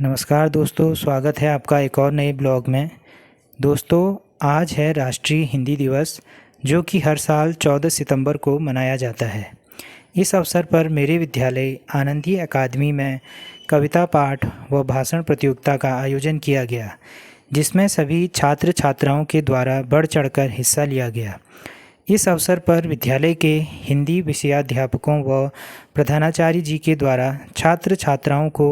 नमस्कार दोस्तों, स्वागत है आपका एक और नए ब्लॉग में। दोस्तों, आज है राष्ट्रीय हिंदी दिवस, जो कि हर साल 14 सितंबर को मनाया जाता है। इस अवसर पर मेरे विद्यालय आनंदी अकादमी में कविता पाठ व भाषण प्रतियोगिता का आयोजन किया गया, जिसमें सभी छात्र छात्राओं के द्वारा बढ़ चढ़कर हिस्सा लिया गया। इस अवसर पर विद्यालय के हिंदी विषयाध्यापकों व प्रधानाचार्य जी के द्वारा छात्र छात्राओं को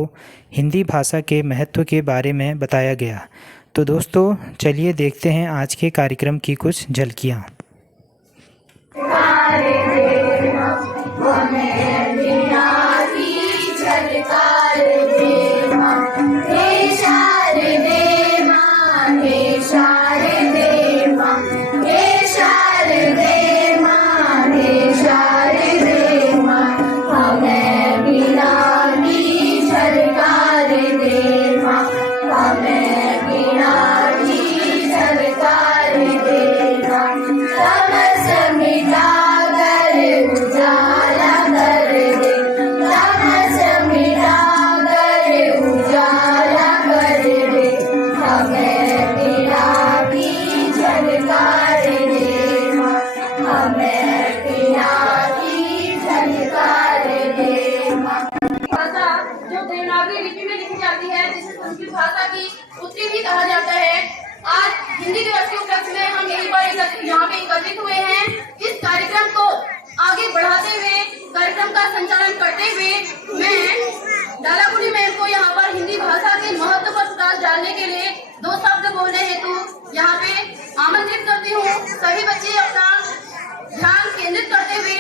हिंदी भाषा के महत्व के बारे में बताया गया। तो दोस्तों, चलिए देखते हैं आज के कार्यक्रम की कुछ झलकियाँ। संस्कृत भाषा की उत्तरी भी कहा जाता है। आज हिंदी दिवस के उपलक्ष्य में हम यहीं पर यहाँ पे एकत्रित हुए हैं। इस कार्यक्रम को आगे बढ़ाते हुए, कार्यक्रम का संचालन करते हुए मैं डालाकुड़ी मैम को यहाँ पर हिंदी भाषा के महत्व पर प्रकाश डालने के लिए दो शब्द बोलने हेतु यहाँ पे आमंत्रित करती हूँ। सभी बच्चे अपना ध्यान केंद्रित करते हुए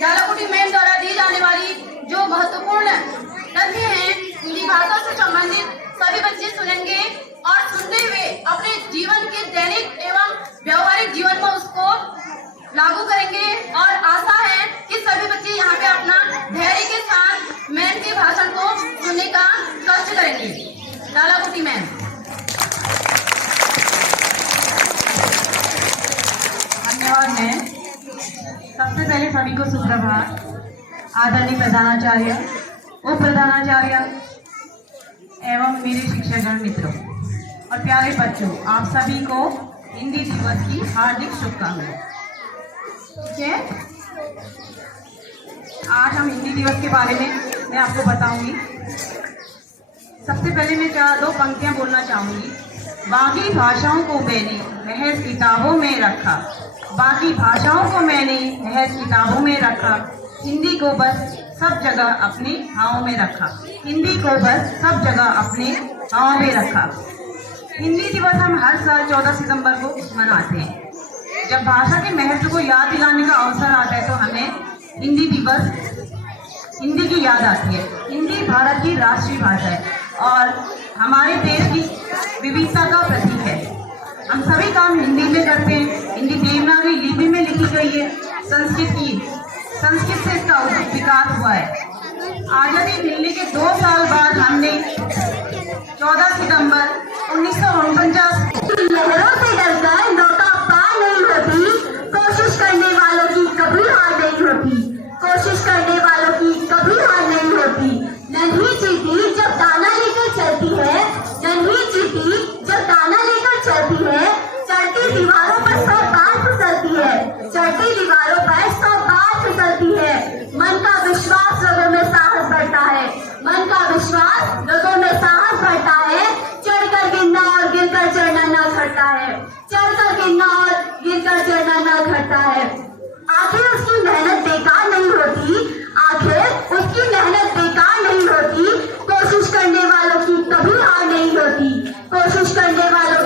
डालाकुड़ी मैम द्वारा दी जाने वाली जो महत्वपूर्ण तथ्य हैं हिंदी भाषा से संबंधित सभी बच्चे सुनेंगे और सुनते हुए अपने जीवन के दैनिक एवं व्यवहारिक जीवन में उसको लागू करेंगे। और आशा है कि सभी बच्चे यहाँ पे अपना धैर्य के साथ मैम के भाषण को सुनने का कष्ट करेंगे। डालाकुटी मैम। धन्यवाद मैम। सबसे पहले सभी को सुप्रभात। आदरणीय प्रधानाचार्य, उप प्रधानाचार्य एवं मेरे शिक्षकगण मित्रों और प्यारे बच्चों, आप सभी को हिंदी दिवस की हार्दिक शुभकामनाएं। ठीक है, आज हम हिंदी दिवस के बारे में मैं आपको बताऊंगी। सबसे पहले मैं दो पंक्तियां बोलना चाहूंगी। बाकी भाषाओं को मैंने महज किताबों में रखा, बाकी भाषाओं को मैंने महज किताबों में रखा, हिंदी को बस सब जगह अपने हाथों में रखा, हिंदी को बस सब जगह अपने हाथों में रखा। हिंदी दिवस हम हर साल 14 सितंबर को मनाते हैं। जब भाषा के महत्व को याद दिलाने का अवसर आता है तो हमें हिंदी दिवस, हिंदी की याद आती है। हिंदी भारत की राष्ट्रीय भाषा है और हमारे देश की विविधता का प्रतीक है। हम सभी काम हिंदी में करते हैं। हिंदी देवनागरी लिपि में लिखी गई है। संस्कृत से इसका विकास हुआ है। आजादी मिलने के 2 साल बाद हमने 14 सितंबर 1949 लहरों से डरकर नौका पार नहीं होती, कोशिश करने वालों की कभी हार नहीं होती, कोशिश करने वालों की कभी हार नहीं होती। नन्ही चींटी जब दाना लेकर चलती है, नन्ही चींटी जब दाना लेकर चलती है, चढ़ती दीवारों पर 100 बार फिसलती है, चढ़ती दीवारों पर 100 बार फिसलती है। मन का विश्वास लोगों में साहस बढ़ता है, मन का विश्वास लोगों में साहस बढ़ता है। चढ़कर गिरना और गिरकर चढ़ना न घटता है, चढ़कर गिरना और गिरकर चढ़ना न घटता है। आखिर उसकी मेहनत बेकार नहीं होती, आखिर उसकी मेहनत बेकार नहीं होती। कोशिश करने वालों की कभी हार नहीं होती, कोशिश करने वालों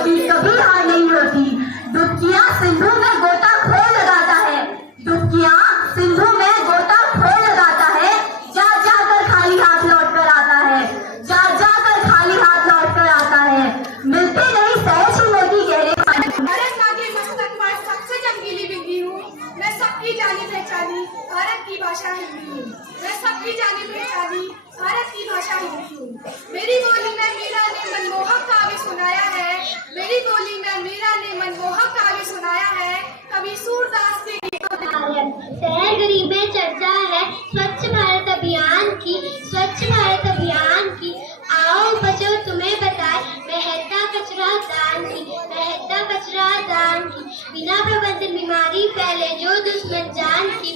बीमारी फैले जो दुश्मन जान की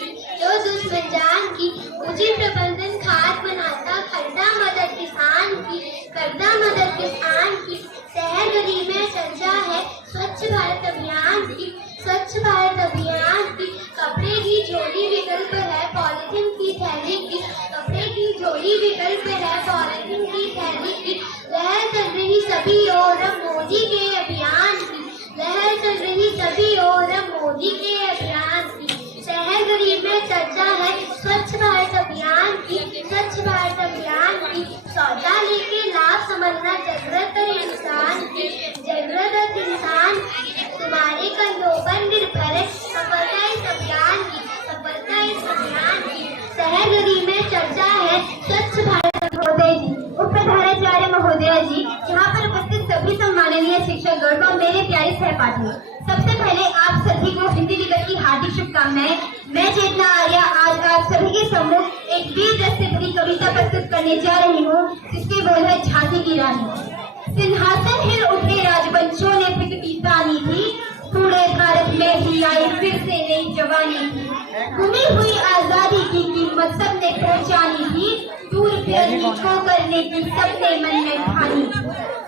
मुझे प्रबंधन खाद बनाता करता मदद किसान की शहर गली में चर्चा है स्वच्छ भारत अभियान की कपड़े की झोली विकल्प है पॉलिथीन की थैली की लहर चल रही सभी ओर मोदी के अभियान की शहर गरीब में चर्चा है स्वच्छ भारत अभियान की शौचालय के लाभ समझना जरूरत इंसान की तुम्हारे कंधों पर निर्भर है सफलता इस अभियान की शहर गरीब में चर्चा है स्वच्छ भारत। महोदय जी, उप प्रधानाचार्य महोदय जी, यहाँ पर उपस्थित सभी सम्माननीय शिक्षकगण और मेरे प्यारे सहपाठी, सबसे पहले आप सभी को हिंदी दिवस की हार्दिक शुभकामनाएं। मैं चेतना आर्या आज आप सभी के सम्मुख एक वीर रस से भरी कविता प्रस्तुत करने जा रही हूँ, जिसके बोल है झांसी की रानी। सिंहासन हिल उठे राजवंशों ने प्रकृति प्राणी थी, पूरे भारत में ही आई फिर से नई जवानी थी। गुमी हुई आजादी की कीमत सबने पहचानी थी, दूर फिरंगी को करने की सबने मन में ठानी।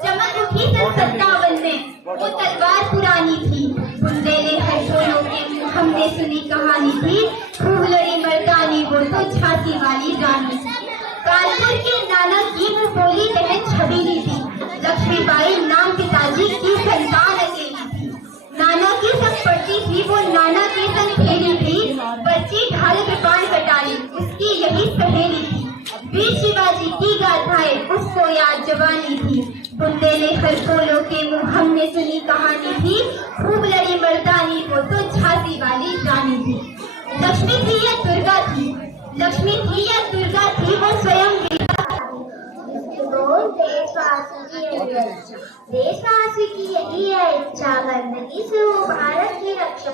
चमक उठी सन 57 में वो तलवार पुरानी थी, बुंदेले हर शोरों के हमने सुनी कहानी थी, खूब लड़ी मर्दानी वो तो झांसी वाली रानी। कानपुर के नाना की वो बोली बहन छबीली थी, लक्ष्मीबाई नाम पिताजी की संतान अकेली थी। नाना की सब पढ़ती थी वो नाना की संग खेली थी, पर्ची ढाल कृपाण कटाली उसकी यही सहेली थी। वीर शिवाजी की गाथाएं उसको याद जवानी थी, बुंदेले हर कोलों के मुंह हमने सुनी कहानी थी, खूब लड़ी मर्दानी वो तो झांसी वाली रानी थी। लक्ष्मी थी या दुर्गा थी वो स्वयं देशवासी की यही है इच्छा, गंदगी से हो भारत की रक्षा,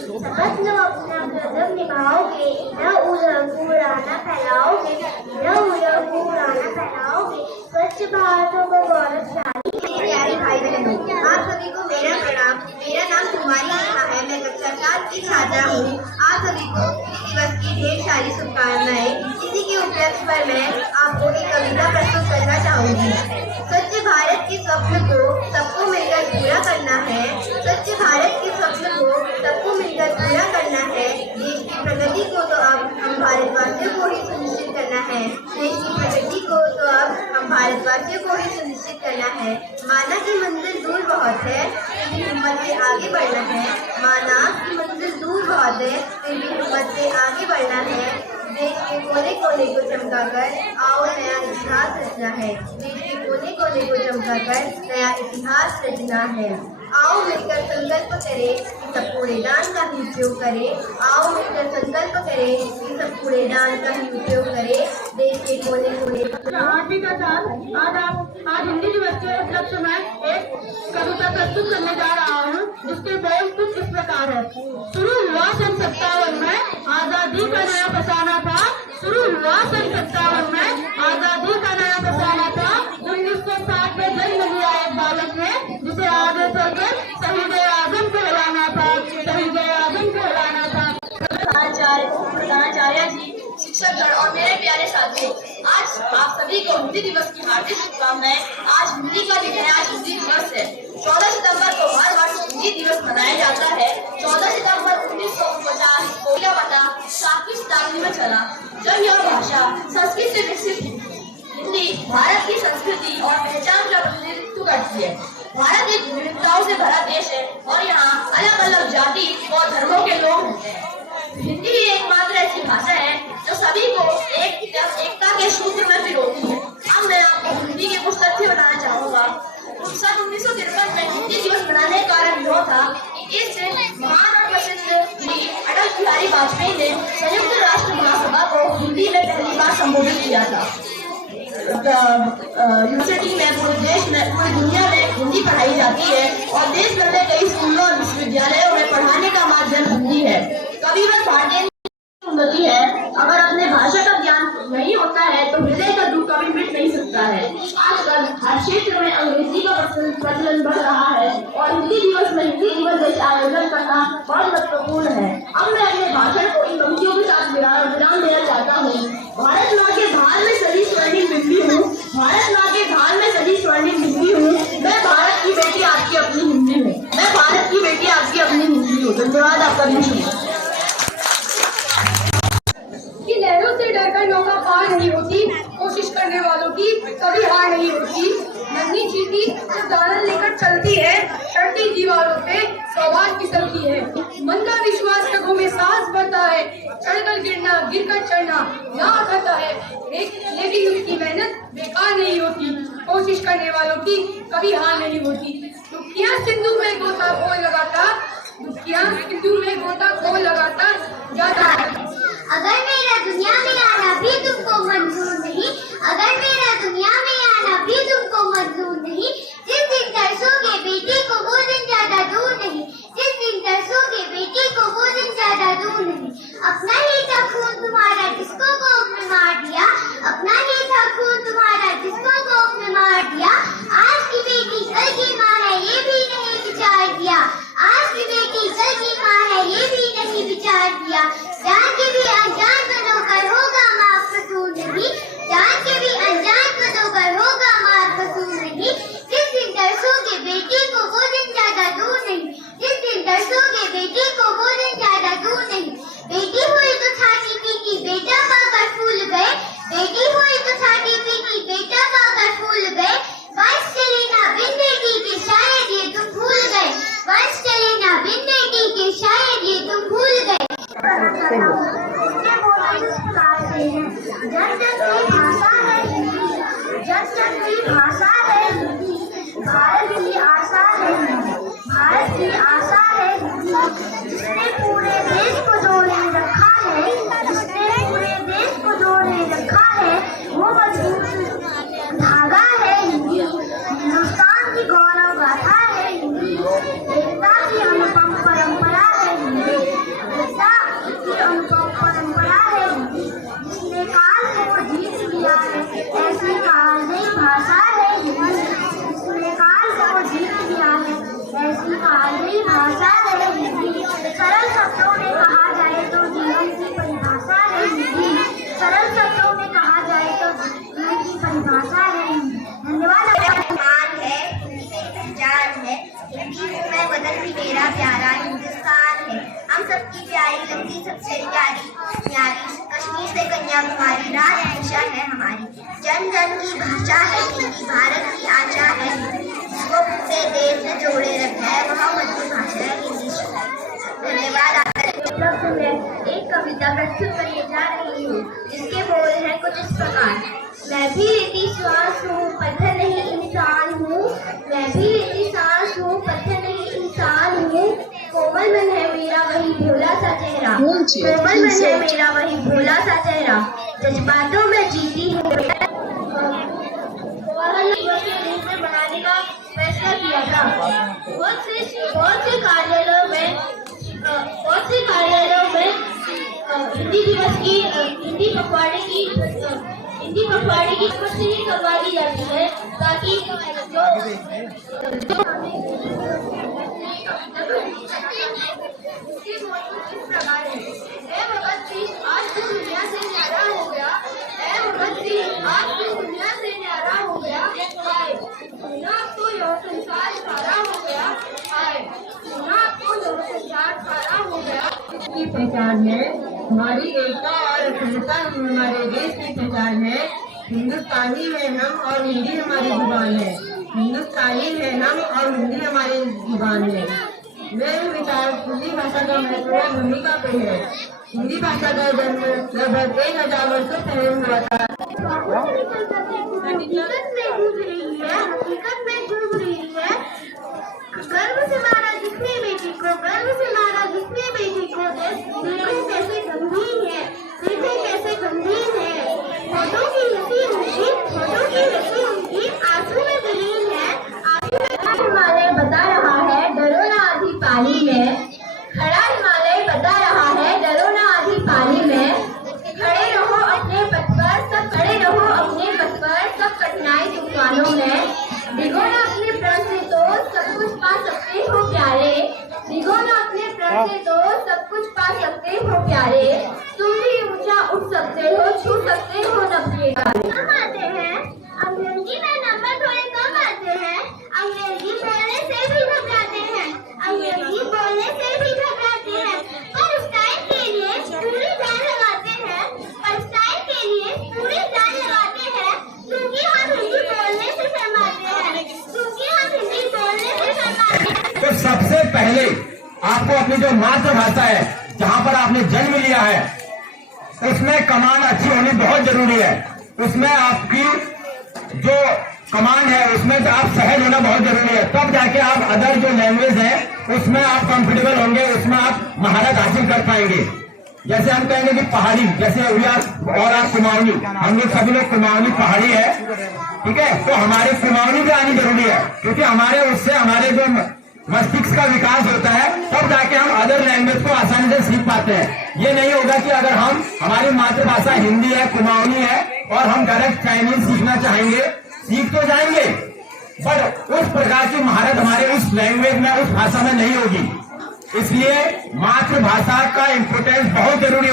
शपथ लो अपना कदम निभाओगे, इधर उधर कूड़ा न फैलाओगे, स्वच्छ भारत को गौरवशाली। प्यारे भाई बहनों, आप सभी को मेरा प्रणाम। मेरा नाम कुमारी नेहा है, मैं कक्षा 7 की छात्रा हूँ। आप सभी को हिंदी दिवस की ढेर सारी शुभकामनाएं। इसी के उपलक्ष्य पर मैं आपको एक कविता प्रस्तुत करना चाहूंगी। स्वच्छ भारत के स्वप्न को सबको मिलकर पूरा करना है, स्वच्छ भारत के स्वप्न को सबको मिलकर पूरा करना है। देश की प्रगति को तो अब हम भारतवासियों को ही सुनिश्चित करना है, माना की मंजिल दूर बहुत है, फिर भी हिम्मत से आगे बढ़ना है। देश के कोने कोने को चमकाकर आओ नया इतिहास रचना है। आओ मिलकर संकल्प करें कि सब कूड़ेदान का ही उपयोग करें, देश के कोने कोने। आरती का साथ आज हिंदी दिवस के उपलक्ष्य में एक कविता प्रस्तुत करने जा रहा हूँ, जिसके बोल कुछ इस प्रकार है। शुरू हुआ सन 57 में आजादी का नया फसाना था, 1960 में जन्म लिया एक बालक ने, जिसे आगे चलकर शहीद आजम कहलाना था। प्रधानाचार्य जी, शिक्षकगण और मेरे प्यारे साथियों, आज आप सभी को हिंदी दिवस की हार्दिक शुभकामनाएं। आज हिंदी का दिन है, आज हिंदी दिवस है। 14 सितंबर को हर वर्ष हिंदी दिवस मनाया जाता है। 14 सितंबर 1949 को यह पता 7वीं शताब्दी में चला, जब यह भाषा संस्कृत से विकसित हुई। हिंदी भारत की संस्कृति और पहचान का प्रतिनिधित्व करती है। भारत एक विविधताओं से भरा देश है और यहाँ अलग अलग जाति और धर्मों के लोग रहते हैं। हिंदी ही एकमात्र ऐसी भाषा है जो सभी को एकता के सूत्र में पिरोती है। अब मैं आपको हिंदी के कुछ तथ्य बताना चाहूँगा। सन 1953 में हिंदी दिवस मनाने का कारण यह था कि इस दिन महान और प्रसिद्ध अटल बिहारी वाजपेयी ने संयुक्त राष्ट्र महासभा को हिंदी में पहली बार संबोधित किया था। यूनिवर्सिटी में पूरे देश में, पूरी दुनिया में हिंदी पढ़ाई जाती है और देश भर में कई स्कूलों और विश्वविद्यालयों में पढ़ाने का माध्यम हिंदी है। कविवर भारतीय उन्नति है, अगर अपने भाषा का ज्ञान नहीं होता है तो हृदय का दुख कभी मिट नहीं सकता है। आजकल हर क्षेत्र में अंग्रेजी का प्रचलन बढ़ रहा है और हिंदी दिवस में हिंदी दिवस जैसे आयोजन करना बहुत महत्वपूर्ण है। अब मैं अपने भाषण को इन पंक्तियों के साथ विराम देना चाहता हूँ। भारत माँ के भार में सजी स्वर्णिम बिंदी हूँ, भारत माँ के भार में सजी स्वर्णिम बिंदी हूँ, मैं भारत की बेटी आपकी अपनी हिंदी हूँ, मैं भारत की बेटी आपकी अपनी हिंदी हूँ। धन्यवाद आपका दिन शुभ। कि लहरों से डरकर नौका पार नहीं होती, कोशिश करने वालों की कभी हार नहीं होती। नन्ही चींटी जब दाना लेकर चलती है, चढ़ती दीवारों पे सवार फिसलती है। मन का विश्वास रगों में सांस भरता है, चढ़कर गिरना गिरकर चढ़ना ना आता है, लेकिन उसकी मेहनत बेकार नहीं होती। कोशिश करने वालों की कभी हार नहीं होती। दुखिया सिंधु में गोता खो लगाता, दुखिया सिंधु में गोता खो लगाता जाता है। अगर मेरा दुनिया में आना भी तुमको मंजूर नहीं, अगर मेरा दुनिया में आना भी तुमको मंजूर नहीं, जिस दिन तरसोगे बेटी को वो दिन ज्यादा दूर नहीं, जिस दिन तरसोगे बेटी को वो दिन ज्यादा दूर नहीं। अपना ही था खून तुम्हारा जिसको कौम ने मार दिया, अपना ही था खून तुम्हारा जिसको कौम ने मार दिया। आज की बेटी कल की माँ है ये भी नहीं विचार दिया, आज की बेटी कल की माँ है ये भी नहीं विचार दिया। जान के भी अनजान बनोकर होगा माफ कसूर नहीं, जान के भी अनजान बनोकर होगा माफ कसूर नहीं। जिस दिन तरसोगे बेटी को वो दिन ज्यादा दूर नहीं, जिस दिन तरसोगे बेटी को वो दिन ज्यादा दूर नहीं। बेटी हुई तो छाती पीटी बेटा पाकर फूल गए, बेटी हुई तो छाती पीटी बेटा पाकर फूल गए। वंश चले ना बिन बेटी के शायद ये तुम भूल गए, वंश चले ना बिन बेटी के शायद ये तुम भूल गए। जब जब की भाषा है हिंदी, जब जब की भाषा है हिंदी, भारत की आशा है हिंदी, भारत की आशा है हिंदी। जिसने पूरे देश को जोड़े रखा है, जिसने पूरे देश को जोड़े रखा है, वो मजबूत धागा है हिंदी। हिंदुस्तान की गौरव गाथा है हिंदी, एकता की अनुपम परंपरा है हिंदी, एकता की अनुपम परंपरा है हिंदी। जिसने काल को जीत लिया है ऐसी कालजयी भाषा है हिंदी, जिसने काल को जीत लिया है ऐसी कालजयी भाषा है हिंदी। सरल शब्दों में कहा जाए तो जीवन की परिभाषा है हिंदी, सरल शब्दों में कहा जाए तो जीवन की परिभाषा है हिंदी। धन्यवाद। मान है हिंदी की पहचान है, हिंदी हूँ मैं वतन भी मेरा प्यारा हिंदुस्तान है। हम सबकी प्यारी लगती सबसे प्यारी न्यारी, कश्मीर से कन्याकुमारी राज हमेशा है हमारी। जन जन की भाषा है हिंदी, भारत की आशा है हिंदी, जिसको पूरे देश में जोड़े रखा है वह मधुर भाषा है हिंदी। धन्यवाद। मैं एक कविता प्रस्तुत करने जा रही हूँ जिसके बोल हैं कुछ इस प्रकार। मैं भी लेती श्वास हूँ पत्थर नहीं इंसान हूँ, मैं भी लेती सांस हूँ पत्थर नहीं इंसान हूँ। कोमल मन है मेरा वही भोला सा चेहरा, कोमल मन है मेरा वही भोला सा चेहरा, जज्बातों में जीती हूँ। बनाने का फैसला किया था। बहुत से कार्यालयों में हिंदी दिवस की हिंदी पखवाड़े की उपस्थिति करवा दी जाती है ताकि आज तो दुनिया से न्यारा हो गया, आज तो दुनिया से न्यारा हो गया, तो यह संसार सारा हो गया, तो यह संसार सारा हो गया। की पहचान है हमारी एकता और अखंडता, हमारे देश की पहचान है। हिंदुस्तानी है हम और हिंदी हमारी जुबान है, हिंदुस्तानी है हम और हिंदी हमारी जुबान है। मेरे विचार हिंदी भाषा का महत्वपूर्ण भूमिका पे है। हिंदी भाषा का जन्म लगभग 1000 वर्षों पहले हुआ था। हकीकत में गूंज रही है, हकीकत में गूंज रही है। गर्व से मारा जिसने बेटी को, गर्व से मारा जिसने बेटी को, देखो कैसे गंभीर है, देखो कैसे गंभीर है। होठों की हंसी उनकी, होठों की हंसी उनकी आंसू में विलीन है, आंसू में। हिमालय बता रहा है डरो ना आधी पानी में, खड़ा हिमालय बता रहा है डरो ना आधी पानी में। खड़े रहो अपने पथ पर, सब खड़े रहो अपने पथ पर, है। भिगो ना अपने प्रण से तो सब कुछ पा सकते हो प्यारे, भिगो ना अपने प्रण से तो सब कुछ पा सकते हो प्यारे। तुम भी ऊंचा उठ सकते हो, छू सकते हो नब्बे तारे। हम आते हैं अंग्रेजी में नंबर थोड़े कम आते हैं, अंग्रेजी बोलने से भी घबराते हैं, अंग्रेजी बोलने से भी घबराते हैं, पर स्टाइल के लिए पूरी जान लगाते हैं, पर स्टाइल के लिए पूरी जान लगाते हैं, क्योंकि हम हिंदी बोलने से शर्माते हैं, क्योंकि हम हिंदी बोलने से शर्माते हैं। तो सबसे पहले आपको अपनी जो मातृभाषा है, जहाँ पर आपने जन्म लिया है, उसमें कमांड अच्छी होनी बहुत जरूरी है। उसमें आपकी जो कमांड है उसमें तो आप सहज होना बहुत जरूरी है, तब जाके आप अदर जो लैंग्वेज है उसमें आप कंफर्टेबल होंगे, उसमें आप महारत हासिल कर पाएंगे। जैसे हम कहेंगे कि पहाड़ी, जैसे और आप कुमाऊनी, हम लोग सभी लोग कुमाऊनी पहाड़ी है, ठीक है, तो हमारे कुमाऊनी भी आनी जरूरी है, क्योंकि हमारे उससे हमारे जो मस्तिष्क का विकास होता है, तब जाके हम अदर लैंग्वेज को आसानी से सीख पाते हैं। ये नहीं होगा कि अगर हम हमारी मातृभाषा हिंदी है, कुमाऊनी है और हम डायरेक्ट चाइनीज सीखना चाहेंगे, सीख तो जाएंगे, बट उस प्रकार की महारत हमारे उस लैंग्वेज में, उस भाषा में नहीं होगी। इसलिए मातृभाषा का इम्पोर्टेंस बहुत जरूरी